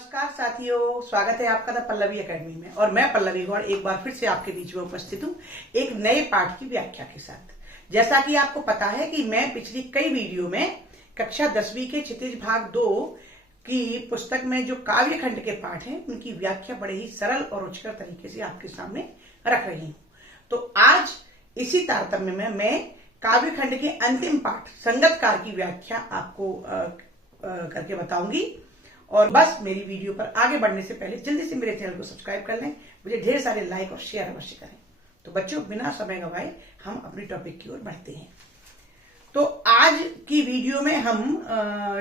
नमस्कार साथियों, स्वागत है आपका द पल्लवी एकेडमी में। और मैं पल्लवी गौड़ एक बार फिर से आपके बीच में उपस्थित हूँ एक नए पाठ की व्याख्या के साथ। जैसा कि आपको पता है कि मैं पिछली कई वीडियो में कक्षा 10वीं के क्षितिज भाग 2 की पुस्तक में जो काव्य खंड के पाठ हैं उनकी व्याख्या बड़े ही सरल और रुचिकर तरीके से आपके सामने रख रही हूँ। तो आज इसी तारतम्य में मैं काव्य खंड के अंतिम पाठ संगतकार की व्याख्या आपको करके बताऊंगी। और बस मेरी वीडियो पर आगे बढ़ने से पहले जल्दी से मेरे चैनल को सब्सक्राइब कर लें, मुझे ढेर सारे लाइक और शेयर अवश्य करें। तो बच्चों, बिना समय गवाए हम अपनी टॉपिक की ओर बढ़ते हैं। तो आज की वीडियो में हम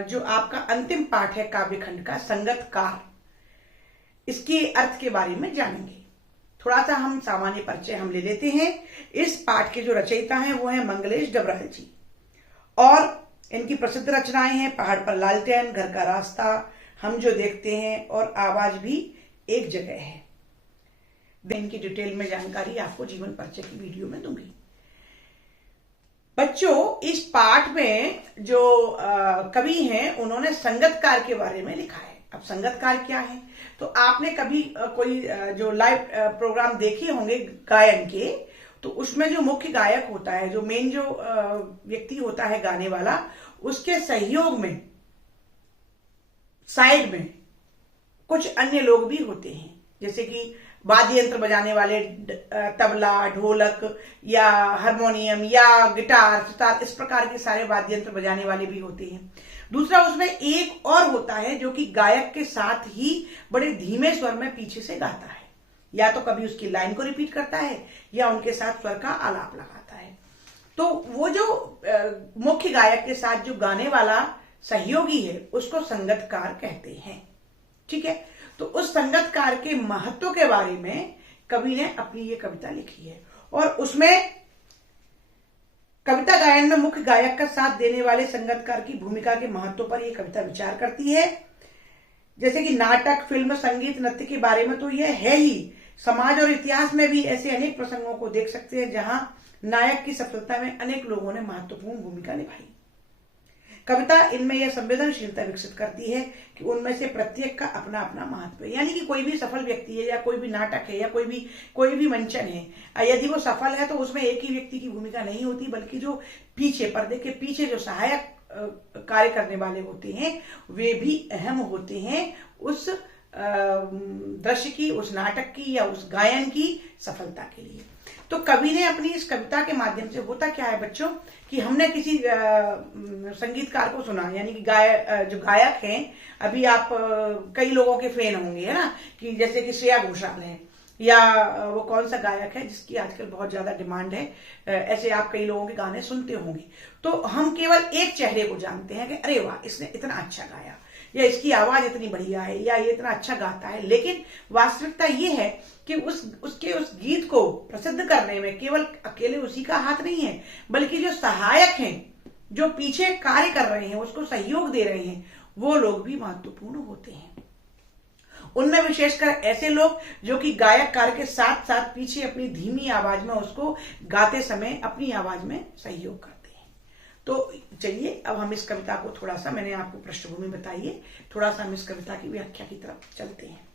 जो आपका अंतिम पाठ है काव्य खंड का संगतकार, इसके अर्थ के बारे में जानेंगे। थोड़ा सा हम सामान्य परिचय हम ले लेते हैं। इस पाठ के जो रचयिता हैं वो है मंगलेश डबराल जी, और इनकी प्रसिद्ध रचनाएं हैं पहाड़ पर लालटेन, घर का रास्ता, हम जो देखते हैं और आवाज भी एक जगह है। इनकी डिटेल में जानकारी आपको जीवन परिचय की वीडियो में दूंगी। बच्चों, इस पाठ में जो कवि हैं उन्होंने संगतकार के बारे में लिखा है। अब संगतकार क्या है, तो आपने कभी कोई जो लाइव प्रोग्राम देखे होंगे गायन के, तो उसमें जो मुख्य गायक होता है, जो मेन जो व्यक्ति होता है गाने वाला, उसके सहयोग में साइड में कुछ अन्य लोग भी होते हैं, जैसे कि वाद्य यंत्र बजाने वाले, तबला, ढोलक या हारमोनियम या गिटार, सितार, इस प्रकार के सारे वाद्य यंत्र बजाने वाले भी होते हैं। दूसरा, उसमें एक और होता है जो कि गायक के साथ ही बड़े धीमे स्वर में पीछे से गाता है, या तो कभी उसकी लाइन को रिपीट करता है या उनके साथ स्वर का आलाप लगाता है। तो वो जो मुख्य गायक के साथ जो गाने वाला सहयोगी है उसको संगतकार कहते हैं। ठीक है, तो उस संगतकार के महत्व के बारे में कवि ने अपनी ये कविता लिखी है, और उसमें कविता गायन में मुख्य गायक का साथ देने वाले संगतकार की भूमिका के महत्व पर यह कविता विचार करती है। जैसे कि नाटक, फिल्म, संगीत, नृत्य के बारे में तो यह है ही। समाज और इतिहास में भी ऐसे अनेक प्रसंगों को देख सकते हैं जहां नायक की सफलता में अनेक लोगों ने महत्वपूर्ण भूमिका निभाई। कविता इनमें यह संवेदनशीलता विकसित करती है कि उनमें से प्रत्येक का अपना अपना महत्व है। यानी कि कोई भी सफल व्यक्ति है, या कोई भी नाटक है, या कोई भी मंचन है, यदि वो सफल है तो उसमें एक ही व्यक्ति की भूमिका नहीं होती, बल्कि जो पीछे, पर्दे के पीछे जो सहायक कार्य करने वाले होते हैं वे भी अहम होते हैं उस दृश्य की, उस नाटक की या उस गायन की सफलता के लिए। तो कवि ने अपनी इस कविता के माध्यम से, होता क्या है बच्चों कि हमने किसी संगीतकार को सुना, यानी कि जो गायक हैं, अभी आप कई लोगों के फैन होंगे, है ना, कि जैसे कि श्रेया घोषाल है, या वो कौन सा गायक है जिसकी आजकल बहुत ज्यादा डिमांड है, ऐसे आप कई लोगों के गाने सुनते होंगे। तो हम केवल एक चेहरे को जानते हैं कि अरे वाह, इसने इतना अच्छा गाया, या इसकी आवाज इतनी बढ़िया है, या ये इतना अच्छा गाता है। लेकिन वास्तविकता ये है कि उसके उस गीत को प्रसिद्ध करने में केवल अकेले उसी का हाथ नहीं है, बल्कि जो सहायक हैं, जो पीछे कार्य कर रहे हैं, उसको सहयोग दे रहे हैं, वो लोग भी महत्वपूर्ण होते हैं। उनमें विशेषकर ऐसे लोग जो कि गायककार के साथ साथ पीछे अपनी धीमी आवाज में उसको गाते समय अपनी आवाज में सहयोग करते हैं। तो चलिए, अब हम इस कविता को थोड़ा सा, मैंने आपको पृष्ठभूमि बताई है, थोड़ा सा हम इस कविता की व्याख्या की तरफ चलते हैं।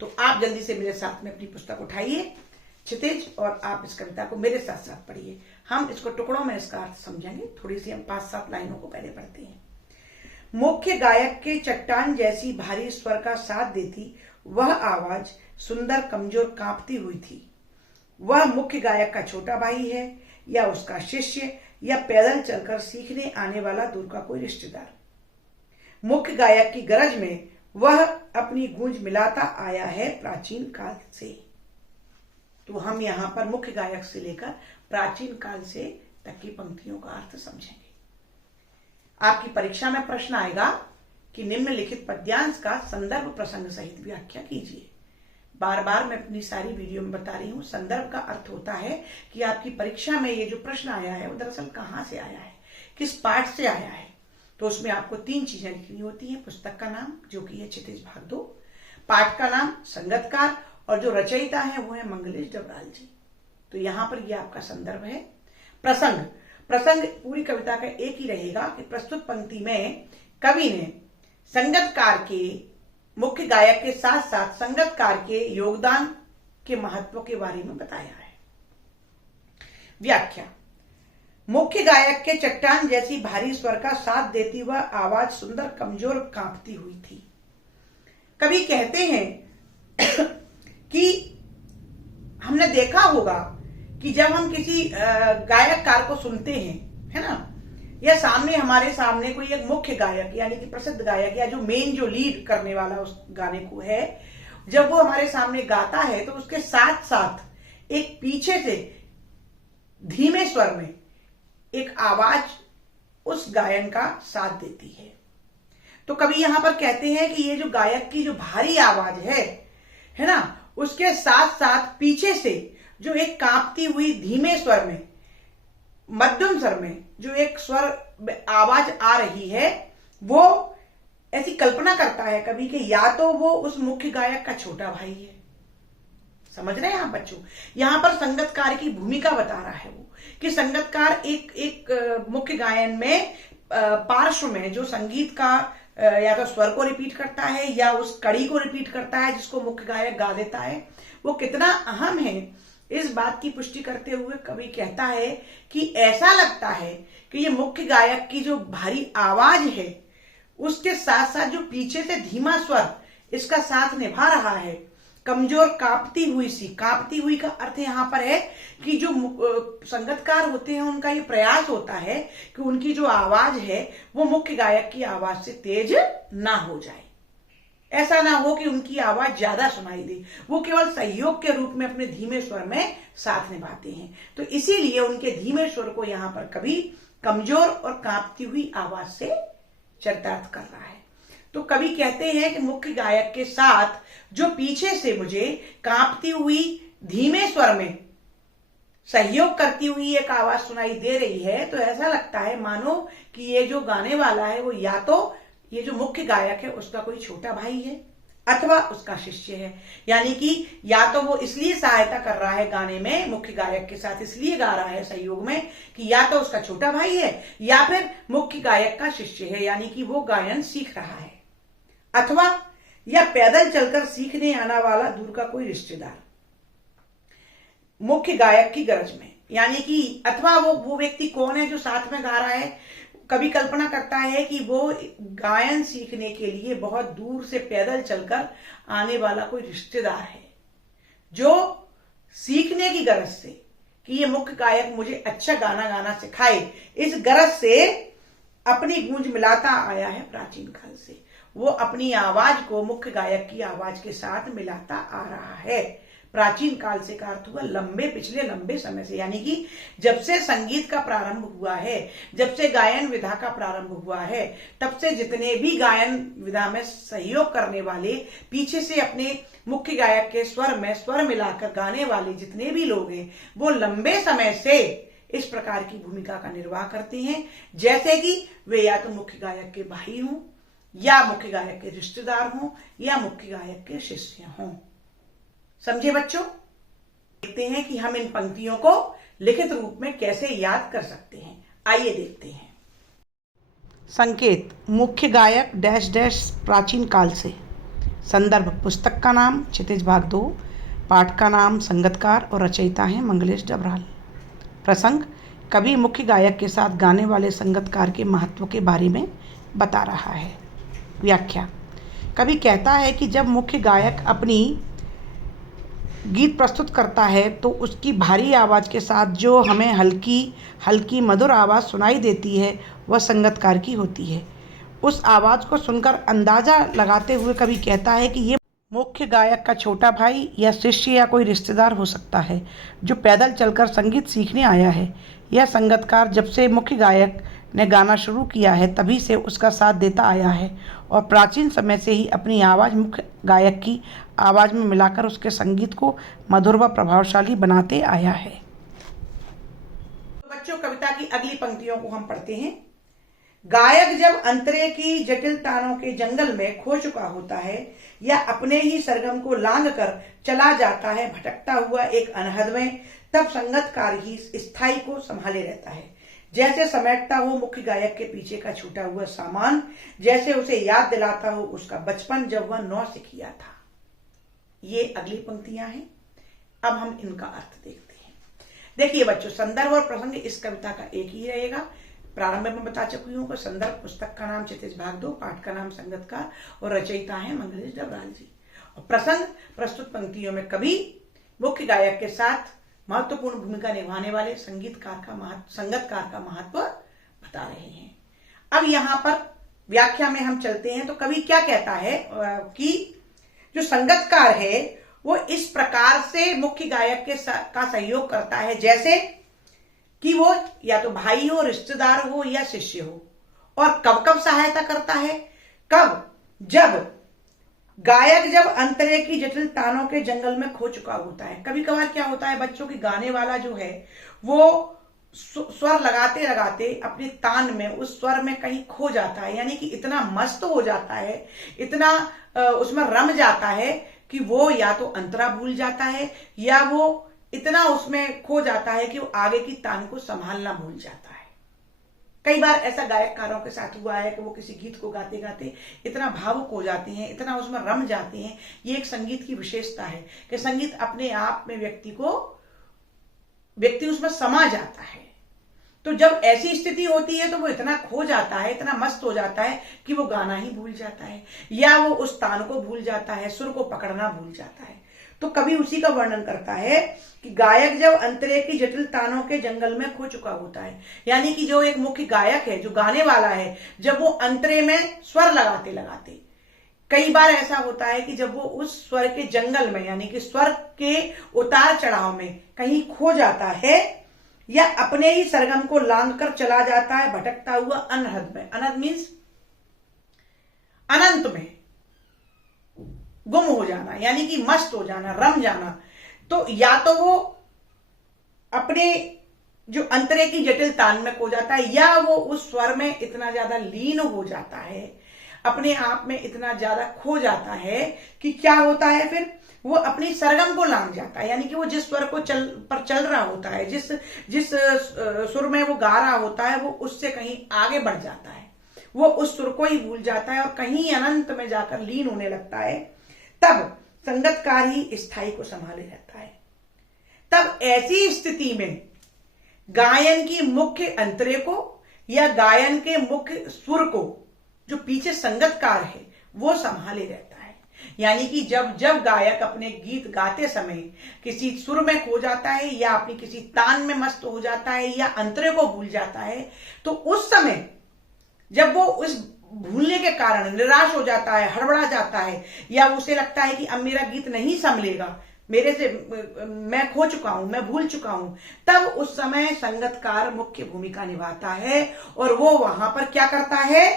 तो आप जल्दी से मेरे साथ में अपनी पुस्तक उठाइए क्षितिज, और आप इस कविता को मेरे साथ साथ पढ़िए। हम इसको टुकड़ों में इसका अर्थ समझेंगे। थोड़ी सी हम 5-7 लाइनों को पहले पढ़ते हैं। मुख्य गायक के चट्टान जैसी भारी स्वर का साथ देती वह आवाज सुंदर कमजोर कांपती हुई थी। वह मुख्य गायक का छोटा भाई है, या उसका शिष्य, या पैदल चलकर सीखने आने वाला दूर का कोई रिश्तेदार। मुख्य गायक की गरज में वह अपनी गूंज मिलाता आया है प्राचीन काल से। तो हम यहां पर मुख्य गायक से लेकर प्राचीन काल से तक की पंक्तियों का अर्थ समझेंगे। आपकी परीक्षा में प्रश्न आएगा कि निम्नलिखित पद्यांश का संदर्भ प्रसंग सहित व्याख्या कीजिए। बार बार मैं अपनी सारी वीडियो में बता रही हूं, संदर्भ का अर्थ होता है कि आपकी परीक्षा में ये जो प्रश्न आया है वो दरअसल कहां से आया है, किस पाठ से आया है। तो उसमें आपको 3 चीजें लिखनी होती हैं। पुस्तक का नाम जो कि है क्षितिज भाग 2, पाठ का नाम संगतकार, और जो रचयिता है वो है मंगलेश डबराल जी। तो यहां पर ये आपका संदर्भ है। प्रसंग पूरी कविता का एक ही रहेगा कि प्रस्तुत पंक्ति में कवि ने संगतकार के मुख्य गायक के साथ साथ संगीतकार के योगदान के महत्व के बारे में बताया है। व्याख्या। मुख्य गायक के चट्टान जैसी भारी स्वर का साथ देती वह आवाज सुंदर, कमजोर, कांपती हुई थी। कवि कहते हैं कि हमने देखा होगा कि जब हम किसी गायककार को सुनते हैं, है ना, या हमारे सामने कोई एक मुख्य गायक यानी कि प्रसिद्ध गायक या जो मेन जो लीड करने वाला उस गाने को है, जब वो हमारे सामने गाता है तो उसके साथ साथ एक पीछे से धीमे स्वर में एक आवाज उस गायन का साथ देती है। तो कवि यहां पर कहते हैं कि ये जो गायक की जो भारी आवाज है ना, उसके साथ साथ पीछे से जो एक कांपती हुई धीमे स्वर में, मध्यम स्वर में जो एक स्वर आवाज आ रही है, वो ऐसी कल्पना करता है कवि कि या तो वो उस मुख्य गायक का छोटा भाई है। समझ रहे हैं आप बच्चों? यहां पर संगीतकार की भूमिका बता रहा है वो कि संगीतकार एक मुख्य गायन में पार्श्व में जो संगीत का या तो स्वर को रिपीट करता है या उस कड़ी को रिपीट करता है जिसको मुख्य गायक गा देता है, वो कितना अहम है इस बात की पुष्टि करते हुए कवि कहता है कि ऐसा लगता है कि ये मुख्य गायक की जो भारी आवाज है उसके साथ साथ जो पीछे से धीमा स्वर इसका साथ निभा रहा है, कमजोर, कांपती हुई का अर्थ यहां पर है कि जो संगीतकार होते हैं उनका ये प्रयास होता है कि उनकी जो आवाज है वो मुख्य गायक की आवाज से तेज ना हो जाए। ऐसा ना हो कि उनकी आवाज ज्यादा सुनाई दे, वो केवल सहयोग के रूप में अपने धीमे स्वर में साथ निभाते हैं। तो इसीलिए उनके धीमे स्वर को यहां पर कवि कमजोर और कांपती हुई आवाज से चरितार्थ कर रहा है। तो कवि कहते हैं कि मुख्य गायक के साथ जो पीछे से मुझे कांपती हुई धीमे स्वर में सहयोग करती हुई एक आवाज सुनाई दे रही है, तो ऐसा लगता है मानो कि ये जो गाने वाला है वो या तो ये जो मुख्य गायक है उसका कोई छोटा भाई है अथवा उसका शिष्य है। यानी कि या तो वो इसलिए सहायता कर रहा है गाने में, मुख्य गायक के साथ इसलिए गा रहा है सहयोग में कि या तो उसका छोटा भाई है या फिर मुख्य गायक का शिष्य है, यानी कि वो गायन सीख रहा है, अथवा या पैदल चलकर सीखने आने वाला दूर का कोई रिश्तेदार मुख्य गायक की गरज में। यानी कि अथवा वो व्यक्ति कौन है जो साथ में गा रहा है, कभी कल्पना करता है कि वो गायन सीखने के लिए बहुत दूर से पैदल चलकर आने वाला कोई रिश्तेदार है जो सीखने की गरज से कि ये मुख्य गायक मुझे अच्छा गाना गाना सिखाए, इस गरज से अपनी गूंज मिलाता आया है प्राचीन काल से। वो अपनी आवाज को मुख्य गायक की आवाज के साथ मिलाता आ रहा है। प्राचीन काल से का अर्थ हुआ पिछले लंबे समय से, यानी कि जब से संगीत का प्रारंभ हुआ है, जब से गायन विधा का प्रारंभ हुआ है, तब से जितने भी गायन विधा में सहयोग करने वाले, पीछे से अपने मुख्य गायक के स्वर में स्वर मिलाकर गाने वाले जितने भी लोग हैं, वो लंबे समय से इस प्रकार की भूमिका का निर्वाह करते हैं, जैसे कि वे या तो मुख्य गायक के भाई हों, या मुख्य गायक के रिश्तेदार हों, या मुख्य गायक के शिष्य हों। समझे बच्चों? देखते हैं कि हम इन पंक्तियों को लिखित रूप में कैसे याद कर सकते हैं। आइए देखते हैं। संकेत: मुख्य गायक डैश डैश प्राचीन काल से। संदर्भ: पुस्तक का नाम क्षितिज भाग 2, पाठ का नाम संगीतकार और रचयिता हैं मंगलेश डबराल। प्रसंग: कवि मुख्य गायक के साथ गाने वाले संगीतकार के महत्व के बारे में बता रहा है। व्याख्या: कवि कहता है कि जब मुख्य गायक अपनी गीत प्रस्तुत करता है तो उसकी भारी आवाज़ के साथ जो हमें हल्की मधुर आवाज़ सुनाई देती है वह संगीतकार की होती है। उस आवाज़ को सुनकर अंदाज़ा लगाते हुए कवि कहता है कि ये मुख्य गायक का छोटा भाई या शिष्य या कोई रिश्तेदार हो सकता है जो पैदल चलकर संगीत सीखने आया है। यह संगीतकार जब से मुख्य गायक ने गाना शुरू किया है तभी से उसका साथ देता आया है और प्राचीन समय से ही अपनी आवाज़ मुख्य गायक की आवाज़ में मिलाकर उसके संगीत को मधुर व प्रभावशाली बनाते आया है। बच्चों, कविता की अगली पंक्तियों को हम पढ़ते हैं। गायक जब अंतरे की जटिल तानों के जंगल में खो चुका होता है या अपने ही सरगम को लांघ कर चला जाता है भटकता हुआ एक अनहद में, तब संगीतकार ही स्थायी को संभाले रहता है। जैसे समेटता हो मुख्य गायक के पीछे का छूटा हुआ सामान, जैसे उसे याद दिलाता हो उसका बचपन जब वह 9 से किया था। ये अगली पंक्तियां हैं। अब हम इनका अर्थ देखते हैं। देखिए बच्चों, संदर्भ और प्रसंग इस कविता का एक ही रहेगा। प्रारंभ में बता चुकी हूं कि संदर्भ पुस्तक का नाम क्षितिज भाग 2, पाठ का नाम संगतकार और रचयिता है मंगलेश डबराल जी। और प्रसंग प्रस्तुत पंक्तियों में कवि मुख्य गायक के साथ महत्वपूर्ण भूमिका निभाने वाले संगीतकार का महत्व बता रहे हैं। अब यहां पर व्याख्या में हम चलते हैं तो कवि क्या कहता है कि जो संगतकार है वो इस प्रकार से मुख्य गायक का सहयोग करता है जैसे कि वो या तो भाई हो, रिश्तेदार हो या शिष्य हो। और कब कब सहायता करता है? कब? जब गायक अंतरे की जटिल तानों के जंगल में खो चुका होता है। कभी कभार क्या होता है बच्चों की गाने वाला जो है वो स्वर लगाते लगाते अपने तान में, उस स्वर में कहीं खो जाता है, यानी कि इतना मस्त हो जाता है, इतना उसमें रम जाता है कि वो या तो अंतरा भूल जाता है या वो इतना उसमें खो जाता है कि वो आगे की तान को संभालना भूल जाता है। कई बार ऐसा गायककारों के साथ हुआ है कि वो किसी गीत को गाते गाते इतना भावुक हो जाते हैं, इतना उसमें रम जाते हैं। ये एक संगीत की विशेषता है कि संगीत अपने आप में व्यक्ति उसमें समा जाता है। तो जब ऐसी स्थिति होती है तो वो इतना खो जाता है, इतना मस्त हो जाता है कि वो गाना ही भूल जाता है या वो उस तान को भूल जाता है, सुर को पकड़ना भूल जाता है। तो कवि उसी का वर्णन करता है कि गायक जब अंतरे की जटिल तानों के जंगल में खो चुका होता है, यानी कि जो एक मुख्य गायक है, जो गाने वाला है, जब वो अंतरे में स्वर लगाते लगाते, कई बार ऐसा होता है कि जब वो उस स्वर के जंगल में, यानी कि स्वर के उतार चढ़ाव में कहीं खो जाता है या अपने ही सरगम को लांघ कर चला जाता है भटकता हुआ अनहद में। अनहद मीन्स अनंत में गुम हो जाना, यानी कि मस्त हो जाना, रम जाना। तो या तो वो अपने जो अंतरे की जटिल तान में खो जाता है या वो उस स्वर में इतना ज्यादा लीन हो जाता है, अपने आप में इतना ज्यादा खो जाता है कि क्या होता है फिर वो अपनी सरगम को लांघ जाता है, यानी कि वो जिस स्वर को चल रहा होता है, जिस सुर में वो गा रहा होता है, वो उससे कहीं आगे बढ़ जाता है, वो उस सुर को ही भूल जाता है और कहीं अनंत में जाकर लीन होने लगता है। तब संगतकार ही स्थाई को संभाले रहता है। तब ऐसी स्थिति में गायन की मुख्य अंतरे को या गायन के मुख्य सुर को जो पीछे संगतकार है वो संभाले रहता है। यानी कि जब गायक अपने गीत गाते समय किसी सुर में खो जाता है या अपनी किसी तान में मस्त हो जाता है या अंतरे को भूल जाता है, तो उस समय जब वो उस भूलने के कारण निराश हो जाता है, हड़बड़ा जाता है या उसे लगता है कि अब मेरा गीत नहीं संभलेगा, मेरे से मैं खो चुका हूं, मैं भूल चुका हूं, तब उस समय संगतकार मुख्य भूमिका निभाता है और वो वहां पर क्या करता है?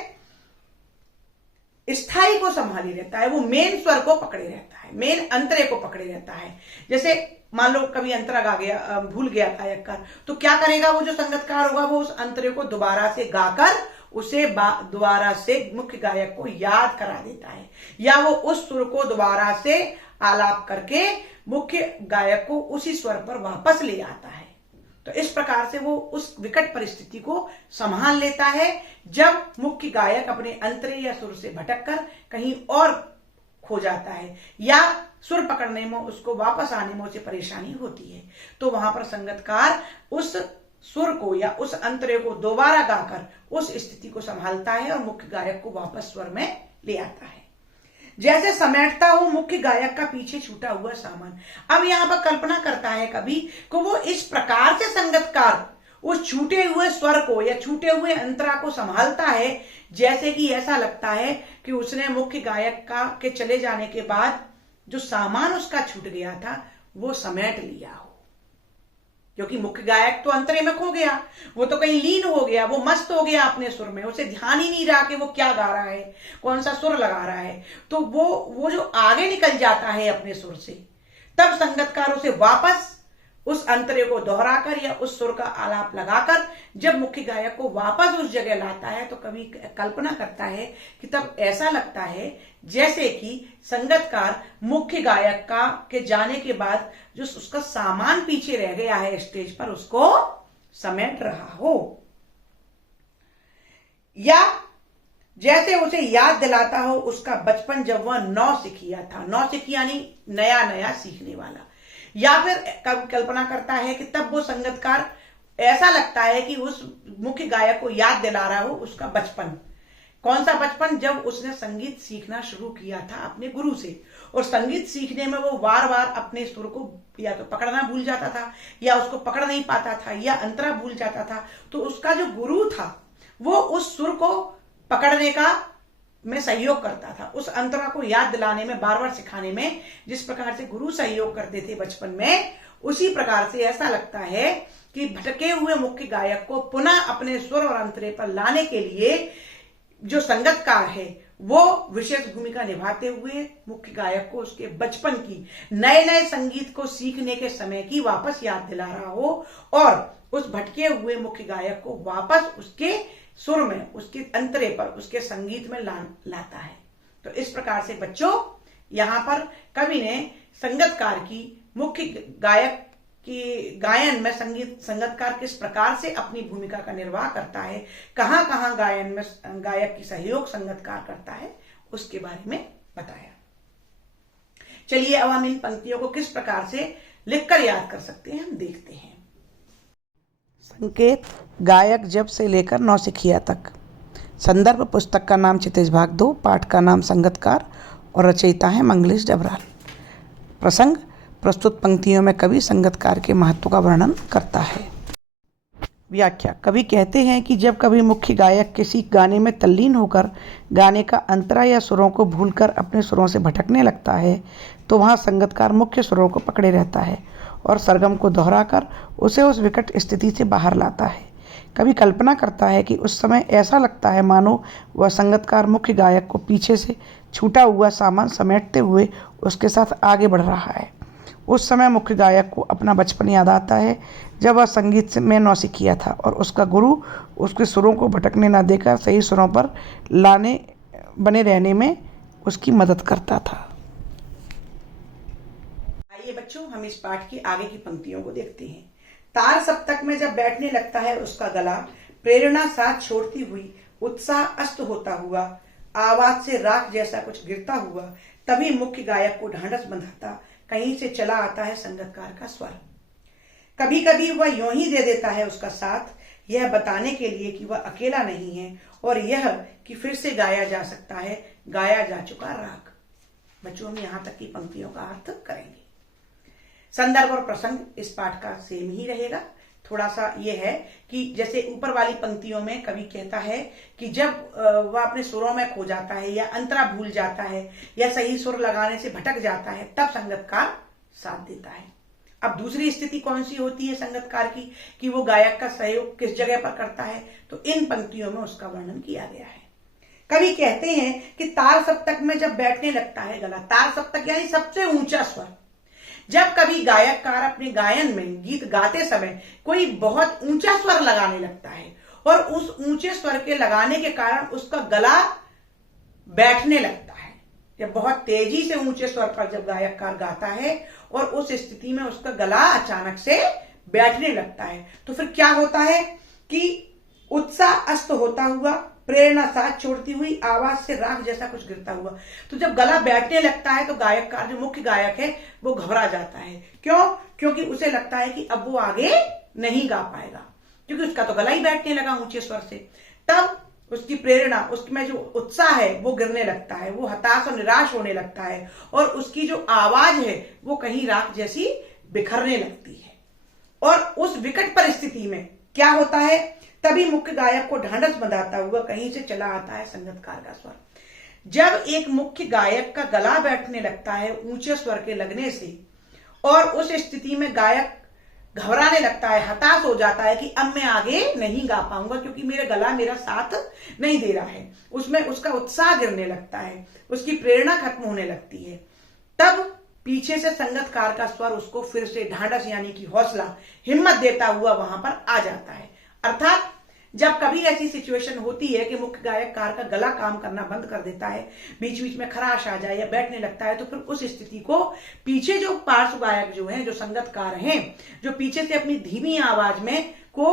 स्थाई को संभाली रहता है। वो मेन स्वर को पकड़े रहता है, मेन अंतरे को पकड़े रहता है। जैसे मान लो कभी अंतरा गा गया, भूल गया गायककार, तो क्या करेगा वो जो संगतकार होगा? वो उस अंतरे को दोबारा से गाकर उसे दोबारा से मुख्य गायक को याद करा देता है या वो उस सुर को दोबारा से आलाप करके मुख्य गायक को उसी स्वर पर वापस ले आता है। तो इस प्रकार से वो उस विकट परिस्थिति को संभाल लेता है जब मुख्य गायक अपने अंतरे या सुर से भटककर कहीं और खो जाता है या सुर पकड़ने में उसको वापस आने में उसे परेशानी होती है। तो वहां पर संगतकार उस सुर को या उस अंतरे को दोबारा गाकर उस स्थिति को संभालता है और मुख्य गायक को वापस स्वर में ले आता है। जैसे समेटता हो मुख्य गायक का पीछे छूटा हुआ सामान। अब यहां पर कल्पना करता है कवि को वो इस प्रकार से संगतकार उस छूटे हुए स्वर को या छूटे हुए अंतरा को संभालता है जैसे कि ऐसा लगता है कि उसने मुख्य गायक के चले जाने के बाद जो सामान उसका छूट गया था वो समेट लिया हो। क्योंकि मुख्य गायक तो अंतरे में खो गया, वो तो कहीं लीन हो गया, वो मस्त हो गया अपने सुर में, उसे ध्यान ही नहीं रहा कि वो क्या गा रहा है, कौन सा सुर लगा रहा है। तो वो जो आगे निकल जाता है अपने सुर से, तब संगतकार उसे वापस उस अंतरे को दोहराकर या उस सुर का आलाप लगाकर जब मुख्य गायक को वापस उस जगह लाता है तो कवि कल्पना करता है कि तब ऐसा लगता है जैसे कि संगतकार मुख्य गायक के जाने के बाद जो उसका सामान पीछे रह गया है स्टेज पर उसको समेट रहा हो। या जैसे उसे याद दिलाता हो उसका बचपन जब वह नौसिखिया था। नौसिखिया यानी नया नया सीखने वाला। या फिर कल्पना करता है कि तब वो संगीतकार ऐसा लगता है कि उस मुख्य गायक को याद दिला रहा हो उसका बचपन। कौन सा बचपन? जब उसने संगीत सीखना शुरू किया था अपने गुरु से, और संगीत सीखने में वो बार बार अपने सुर को या तो पकड़ना भूल जाता था, या उसको पकड़ नहीं पाता था, या अंतरा भूल जाता था। तो उसका जो गुरु था वो उस सुर को पकड़ने का में सहयोग करता था, उस अंतरा को याद दिलाने में, बार बार सिखाने में जिस प्रकार से गुरु सहयोग करते थे बचपन में, उसी प्रकार से ऐसा लगता है कि भटके हुए मुख्य गायक को पुनः अपने स्वर और अंतरे पर लाने के लिए जो संगीतकार है वो विशेष भूमिका निभाते हुए मुख्य गायक को उसके बचपन की, नए नए संगीत को सीखने के समय की वापस याद दिला रहा हो, और उस भटके हुए मुख्य गायक को वापस उसके सुर में, उसके अंतरे पर, उसके संगीत में लाता है। तो इस प्रकार से बच्चों, यहाँ पर कवि ने संगीतकार की, मुख्य गायक कि गायन में संगीतकार किस प्रकार से अपनी भूमिका का निर्वाह करता है, कहां कहां गायन में गायक की सहयोग संगीतकार करता है, उसके बारे में बताया। चलिए अब हम इन पंक्तियों को किस प्रकार से लिखकर याद कर सकते हैं हम देखते हैं। संकेत: गायक जब से लेकर नौसिखिया तक। संदर्भ: पुस्तक का नाम क्षितिज भाग 2, पाठ का नाम संगीतकार और रचयिता है मंगलेश डबराल। प्रसंग: प्रस्तुत पंक्तियों में कवि संगीतकार के महत्व का वर्णन करता है। व्याख्या: कवि कहते हैं कि जब कभी मुख्य गायक किसी गाने में तल्लीन होकर गाने का अंतरा या सुरों को भूलकर अपने सुरों से भटकने लगता है, तो वहाँ संगीतकार मुख्य सुरों को पकड़े रहता है और सरगम को दोहराकर उसे उस विकट स्थिति से बाहर लाता है। कवि कल्पना करता है कि उस समय ऐसा लगता है मानो वह संगीतकार मुख्य गायक को पीछे से छूटा हुआ सामान समेटते हुए उसके साथ आगे बढ़ रहा है। उस समय मुख्य गायक को अपना बचपन याद आता है, जब वह संगीत में नौसिखिया था और उसका गुरु उसके सुरों को भटकने न देकर सही सुरों पर बने रहने में उसकी मदद करता था। आइए बच्चों, हम इस पाठ की आगे की पंक्तियों को देखते हैं। तार सप्तक में जब बैठने लगता है उसका गला, प्रेरणा साथ छोड़ती हुई, उत्साह अस्त होता हुआ, आवाज से राख जैसा कुछ गिरता हुआ, तभी मुख्य गायक को ढांढस बंधाता कहीं से चला आता है संगीतकार का स्वर। कभी कभी वह यूं ही दे देता है उसका साथ, यह बताने के लिए कि वह अकेला नहीं है, और यह कि फिर से गाया जा सकता है गाया जा चुका राग। बच्चों, हम यहां तक की पंक्तियों का अर्थ करेंगे। संदर्भ और प्रसंग इस पाठ का सेम ही रहेगा। थोड़ा सा ये है कि जैसे ऊपर वाली पंक्तियों में कवि कहता है कि जब वह अपने सुरों में खो जाता है, या अंतरा भूल जाता है, या सही सुर लगाने से भटक जाता है, तब संगीतकार साथ देता है। अब दूसरी स्थिति कौन सी होती है संगीतकार की, कि वो गायक का सहयोग किस जगह पर करता है, तो इन पंक्तियों में उसका वर्णन किया गया है। कवि कहते हैं कि तार सप्तक में जब बैठने लगता है गला, तार सप्तक यानी सबसे ऊंचा स्वर। जब कभी गायककार अपने गायन में गीत गाते समय कोई बहुत ऊंचा स्वर लगाने लगता है, और उस ऊंचे स्वर के लगाने के कारण उसका गला बैठने लगता है, जब बहुत तेजी से ऊंचे स्वर पर जब गायककार गाता है और उस स्थिति में उसका गला अचानक से बैठने लगता है, तो फिर क्या होता है कि उत्साह अस्त होता हुआ, प्रेरणा साथ छोड़ती हुई, आवाज से राख जैसा कुछ गिरता हुआ। तो जब गला बैठने लगता है तो गायककार, जो मुख्य गायक है, वो घबरा जाता है। क्यों? क्योंकि उसे लगता है कि अब वो आगे नहीं गा पाएगा, क्योंकि उसका तो गला ही बैठने लगा ऊंचे स्वर से। तब उसकी प्रेरणा, उसमें जो उत्साह है वो गिरने लगता है, वो हताश और निराश होने लगता है, और उसकी जो आवाज है वो कहीं राख जैसी बिखरने लगती है। और उस विकट परिस्थिति में क्या होता है, तभी मुख्य गायक को ढांढस बंधाता हुआ कहीं से चला आता है संगीतकार का स्वर। जब एक मुख्य गायक का गला बैठने लगता है ऊंचे स्वर के लगने से, और उस स्थिति में गायक घबराने लगता है, हताश हो जाता है कि अब मैं आगे नहीं गा पाऊंगा क्योंकि मेरा गला मेरा साथ नहीं दे रहा है, उसमें उसका उत्साह गिरने लगता है, उसकी प्रेरणा खत्म होने लगती है, तब पीछे से संगीतकार का स्वर उसको फिर से ढांढस यानी कि हौसला, हिम्मत देता हुआ वहां पर आ जाता है। अर्थात जब कभी ऐसी सिचुएशन होती है कि मुख्य गायककार का गला काम करना बंद कर देता है, बीच बीच में खराश आ जाए या बैठने लगता है, तो फिर उस स्थिति को पीछे जो पार्श्व गायक जो हैं, जो संगीतकार हैं, जो पीछे से अपनी धीमी आवाज में को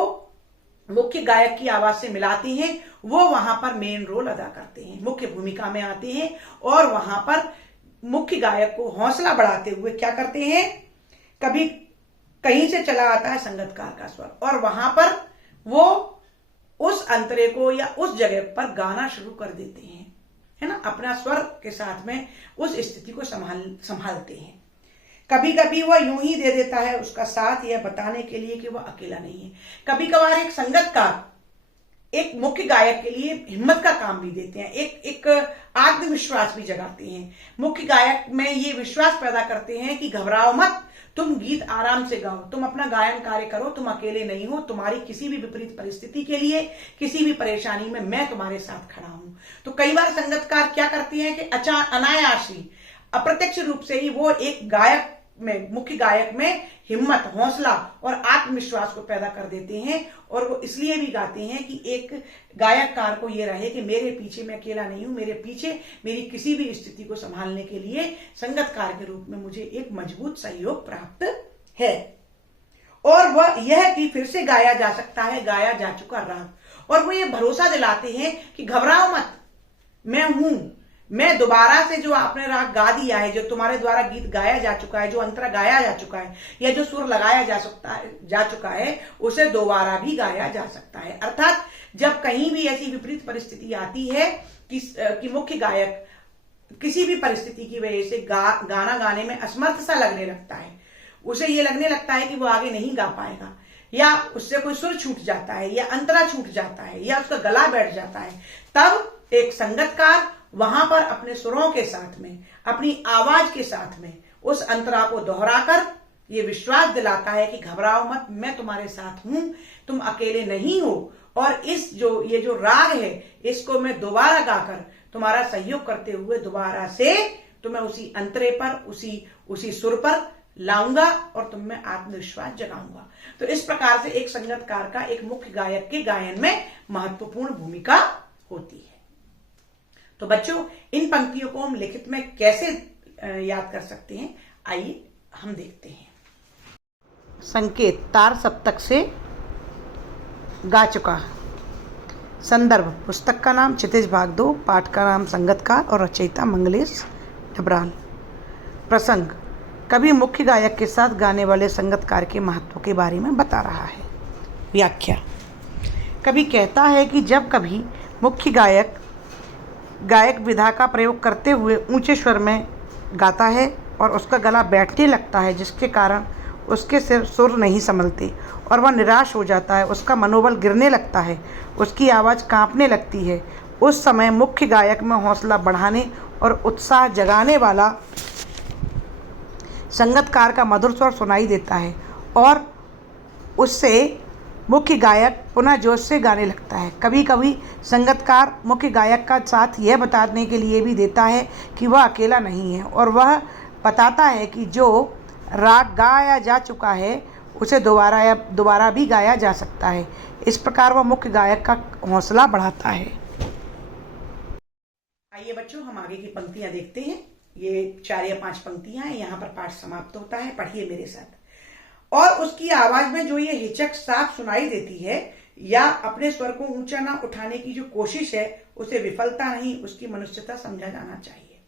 मुख्य गायक की आवाज से मिलाते हैं, वो वहां पर मेन रोल अदा करते हैं, मुख्य भूमिका में आते हैं और वहां पर मुख्य गायक को हौसला बढ़ाते हुए क्या करते हैं, कभी कहीं से चला आता है संगतकार का स्वर और वहां पर वो उस अंतरे को या उस जगह पर गाना शुरू कर देते हैं, है ना, अपना स्वर के साथ में उस स्थिति को संभालते हैं। कभी कभी वह यूं ही दे देता है उसका साथ, यह बताने के लिए कि वह अकेला नहीं है। कभी कभार एक संगतकार एक मुख्य गायक के लिए हिम्मत का काम भी देते हैं, एक आत्मविश्वास भी जगाते हैं। मुख्य गायक में ये विश्वास पैदा करते हैं कि घबराओ मत, तुम गीत आराम से गाओ, तुम अपना गायन कार्य करो, तुम अकेले नहीं हो, तुम्हारी किसी भी विपरीत परिस्थिति के लिए, किसी भी परेशानी में मैं तुम्हारे साथ खड़ा हूं। तो कई बार संगतकार क्या करती हैं कि अनायास ही, अप्रत्यक्ष रूप से ही वो एक गायक में, मुख्य गायक में हिम्मत, हौसला और आत्मविश्वास को पैदा कर देते हैं और वो इसलिए भी गाते हैं कि एक गायककार को ये रहे कि मेरे पीछे मैं अकेला नहीं हूं, मेरे पीछे मेरी किसी भी स्थिति को संभालने के लिए संगतकार के रूप में मुझे एक मजबूत सहयोग प्राप्त है। और वह यह कि फिर से गाया जा सकता है गाया जा चुका राग, और वो ये भरोसा दिलाते हैं कि घबराओ मत, मैं हूं, मैं दोबारा से जो आपने राग गा दिया है, जो तुम्हारे द्वारा गीत गाया जा चुका है, जो अंतरा गाया जा चुका है या जो सुर लगाया जा चुका है, उसे दोबारा भी गाया जा सकता है। अर्थात जब कहीं भी ऐसी विपरीत परिस्थिति आती है कि मुख्य गायक किसी भी परिस्थिति की वजह से गाना गाने में असमर्थ सा लगने लगता है, उसे ये लगने लगता है कि वो आगे नहीं गा पाएगा, या उससे कोई सुर छूट जाता है, या अंतरा छूट जाता है, या उसका गला बैठ जाता है, तब एक संगतकार वहां पर अपने सुरों के साथ में, अपनी आवाज के साथ में उस अंतरा को दोहराकर ये विश्वास दिलाता है कि घबराओ मत, मैं तुम्हारे साथ हूं, तुम अकेले नहीं हो, और ये जो राग है इसको मैं दोबारा गाकर तुम्हारा सहयोग करते हुए दोबारा से तुम्हें उसी अंतरे पर, उसी सुर पर लाऊंगा और तुम में आत्मविश्वास जगाऊंगा। तो इस प्रकार से एक संगतकार का एक मुख्य गायक के गायन में महत्वपूर्ण भूमिका होती है। तो बच्चों, इन पंक्तियों को हम लिखित में कैसे याद कर सकते हैं, आइए हम देखते हैं। संकेत, तार सप्तक से गा चुका। संदर्भ, पुस्तक का नाम क्षितिज भाग 2, पाठ का नाम संगतकार और रचयिता मंगलेश डबराल। प्रसंग, कभी मुख्य गायक के साथ गाने वाले संगतकार के महत्व के बारे में बता रहा है। व्याख्या, कभी कहता है कि जब कभी मुख्य गायक विधा का प्रयोग करते हुए ऊंचे स्वर में गाता है और उसका गला बैठने लगता है, जिसके कारण उसके सुर नहीं संभलते और वह निराश हो जाता है, उसका मनोबल गिरने लगता है, उसकी आवाज़ कांपने लगती है, उस समय मुख्य गायक में हौसला बढ़ाने और उत्साह जगाने वाला संगतकार का मधुर स्वर सुनाई देता है और उससे मुख्य गायक पुनः जोश से गाने लगता है। कभी कभी संगतकार मुख्य गायक का साथ यह बताने के लिए भी देता है कि वह अकेला नहीं है, और वह बताता है कि जो राग गाया जा चुका है उसे दोबारा भी गाया जा सकता है। इस प्रकार वह मुख्य गायक का हौसला बढ़ाता है। आइए बच्चों, हम आगे की पंक्तियां देखते हैं। ये 4 या 5 पंक्तियां हैं, यहाँ पर पाठ समाप्त होता है। पढ़िए मेरे साथ। और उसकी आवाज में जो ये हिचक साफ सुनाई देती है या अपने स्वर को ऊंचा ना उठाने की जो कोशिश है, उसे विफलता नहीं, उसकी मनुष्यता समझा जाना चाहिए।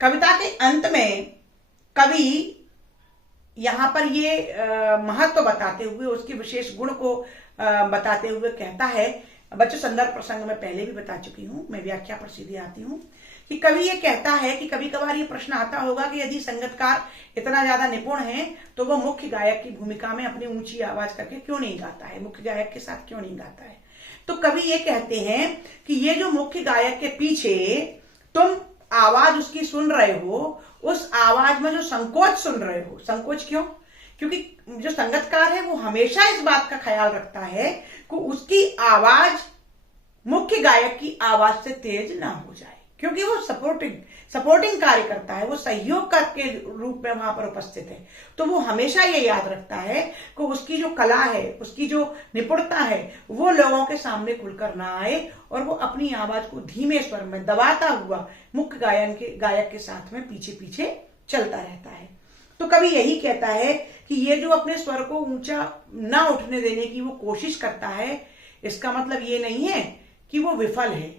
कविता के अंत में कवि यहां पर ये महत्व बताते हुए, उसके विशेष गुण को बताते हुए कहता है। बच्चों, संदर्भ प्रसंग में पहले भी बता चुकी हूं, मैं व्याख्या पर सीधे आती हूं कि कवि ये कहता है कि कभी कभार ये प्रश्न आता होगा कि यदि संगतकार इतना ज्यादा निपुण है तो वो मुख्य गायक की भूमिका में अपनी ऊंची आवाज करके क्यों नहीं गाता है, मुख्य गायक के साथ क्यों नहीं गाता है। तो कवि ये कहते हैं कि ये जो मुख्य गायक के पीछे तुम आवाज उसकी सुन रहे हो, उस आवाज में जो संकोच सुन रहे हो, संकोच क्यों? क्योंकि जो संगतकार है वो हमेशा इस बात का ख्याल रखता है कि उसकी आवाज मुख्य गायक की आवाज से तेज ना हो जाए, क्योंकि वो सपोर्टिंग कार्य करता है, वो सहयोग के रूप में वहां पर उपस्थित है। तो वो हमेशा ये याद रखता है कि उसकी जो कला है, उसकी जो निपुणता है, वो लोगों के सामने खुलकर ना आए और वो अपनी आवाज को धीमे स्वर में दबाता हुआ मुख्य गायक के साथ में पीछे पीछे चलता रहता है। तो कवि यही कहता है कि ये जो अपने स्वर को ऊंचा ना उठने देने की वो कोशिश करता है, इसका मतलब ये नहीं है कि वो विफल है,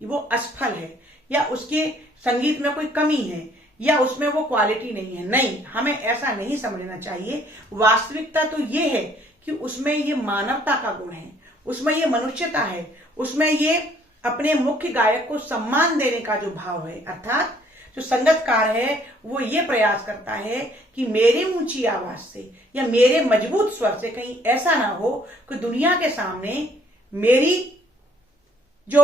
वो असफल है, या उसके संगीत में कोई कमी है, या उसमें वो क्वालिटी नहीं है। नहीं, हमें ऐसा नहीं समझना चाहिए। वास्तविकता तो ये है कि उसमें ये मानवता का गुण है, उसमें ये मनुष्यता है, उसमें ये अपने मुख्य गायक को सम्मान देने का जो भाव है। अर्थात जो संगतकार है वो ये प्रयास करता है कि मेरी ऊंची आवाज से या मेरे मजबूत स्वर से कहीं ऐसा ना हो कि दुनिया के सामने मेरी जो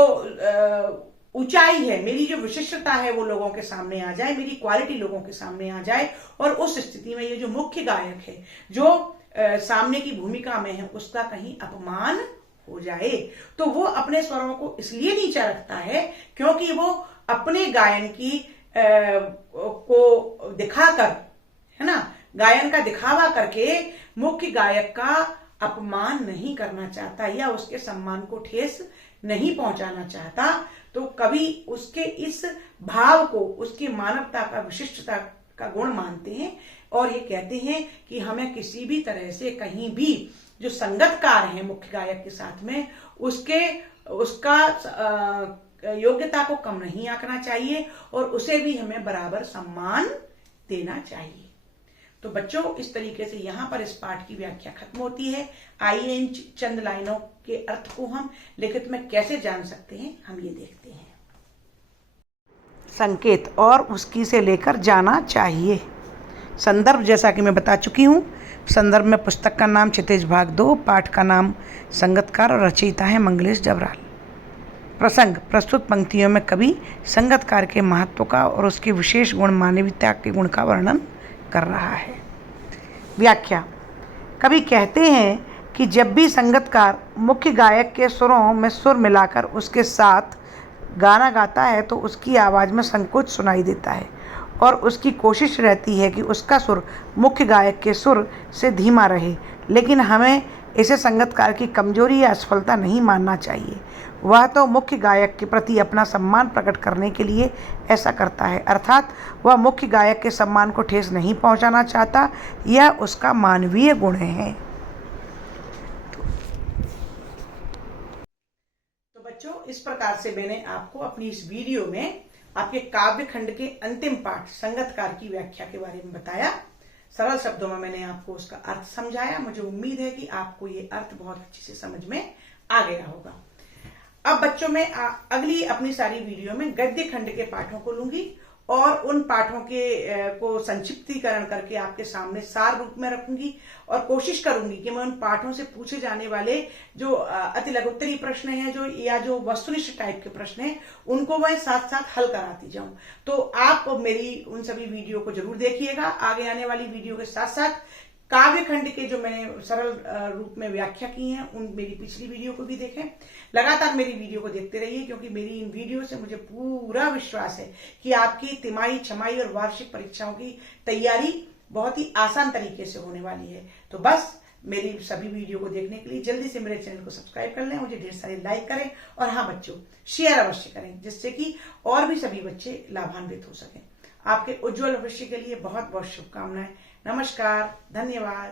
ऊंचाई है, मेरी जो विशिष्टता है वो लोगों के सामने आ जाए, मेरी क्वालिटी लोगों के सामने आ जाए, और उस स्थिति में ये जो मुख्य गायक है जो सामने की भूमिका में है उसका कहीं अपमान हो जाए। तो वो अपने स्वरों को इसलिए नीचा रखता है क्योंकि वो अपने गायन की को दिखाकर, है ना, गायन का दिखावा करके मुख्य गायक का अपमान नहीं करना चाहता या उसके सम्मान को ठेस नहीं पहुंचाना चाहता। तो कवि उसके इस भाव को उसकी मानवता का, विशिष्टता का गुण मानते हैं और ये कहते हैं कि हमें किसी भी तरह से कहीं भी जो संगतकार है मुख्य गायक के साथ में उसका योग्यता को कम नहीं आंकना चाहिए और उसे भी हमें बराबर सम्मान देना चाहिए। तो बच्चों, इस तरीके से यहाँ पर इस पाठ की व्याख्या खत्म होती है। आइए इन चंद लाइनों के अर्थ को हम लिखित में कैसे जान सकते हैं, हम ये देखते हैं। संकेत और उसकी से लेकर जाना चाहिए। संदर्भ जैसा कि मैं बता चुकी हूँ। संदर्भ में पुस्तक का नाम क्षितिज भाग 2, पाठ का नाम संगतकार और रचयिता है मंगलेश डबराल। प्रसंग, प्रस्तुत पंक्तियों में कवि संगतकार के महत्व का और उसके विशेष गुण मानवीयता के गुण का वर्णन कर रहा है। व्याख्या, कवि कहते हैं कि जब भी संगतकार मुख्य गायक के सुरों में सुर मिलाकर उसके साथ गाना गाता है तो उसकी आवाज़ में संकोच सुनाई देता है और उसकी कोशिश रहती है कि उसका सुर मुख्य गायक के सुर से धीमा रहे। लेकिन हमें इसे संगतकार की कमजोरी या असफलता नहीं मानना चाहिए। वह तो मुख्य गायक के प्रति अपना सम्मान प्रकट करने के लिए ऐसा करता है, अर्थात वह मुख्य गायक के सम्मान को ठेस नहीं पहुंचाना चाहता। यह उसका मानवीय गुण है। तो बच्चों, इस प्रकार से मैंने आपको अपनी इस वीडियो में आपके काव्य खंड के अंतिम पाठ संगतकार की व्याख्या के बारे में बताया। सरल शब्दों में मैंने आपको उसका अर्थ समझाया। मुझे उम्मीद है कि आपको ये अर्थ बहुत अच्छे से समझ में आ गया होगा। अब बच्चों, मैं अगली अपनी सारी वीडियो में गद्य खंड के पाठों को लूंगी और उन पाठों के को संक्षिप्तीकरण करके आपके सामने सार रूप में रखूंगी और कोशिश करूंगी कि मैं उन पाठों से पूछे जाने वाले जो अति लघुत्तरी प्रश्न हैं या जो वस्तुनिष्ठ टाइप के प्रश्न हैं उनको मैं साथ साथ हल कराती जाऊं। तो आप मेरी उन सभी वीडियो को जरूर देखिएगा। आगे आने वाली वीडियो के साथ साथ काव्य खंड के जो मैंने सरल रूप में व्याख्या की है उन मेरी पिछली वीडियो को भी देखें। लगातार मेरी वीडियो को देखते रहिए क्योंकि मेरी इन वीडियो से मुझे पूरा विश्वास है कि आपकी तिमाही, छमाही और वार्षिक परीक्षाओं की तैयारी बहुत ही आसान तरीके से होने वाली है। तो बस मेरी सभी वीडियो को देखने के लिए जल्दी से मेरे चैनल को सब्सक्राइब कर लें, मुझे ढेर सारे लाइक करें और हाँ बच्चों, शेयर अवश्य करें जिससे कि और भी सभी बच्चे लाभान्वित हो सकें। आपके उज्जवल भविष्य के लिए बहुत बहुत शुभकामनाएं। नमस्कार, धन्यवाद।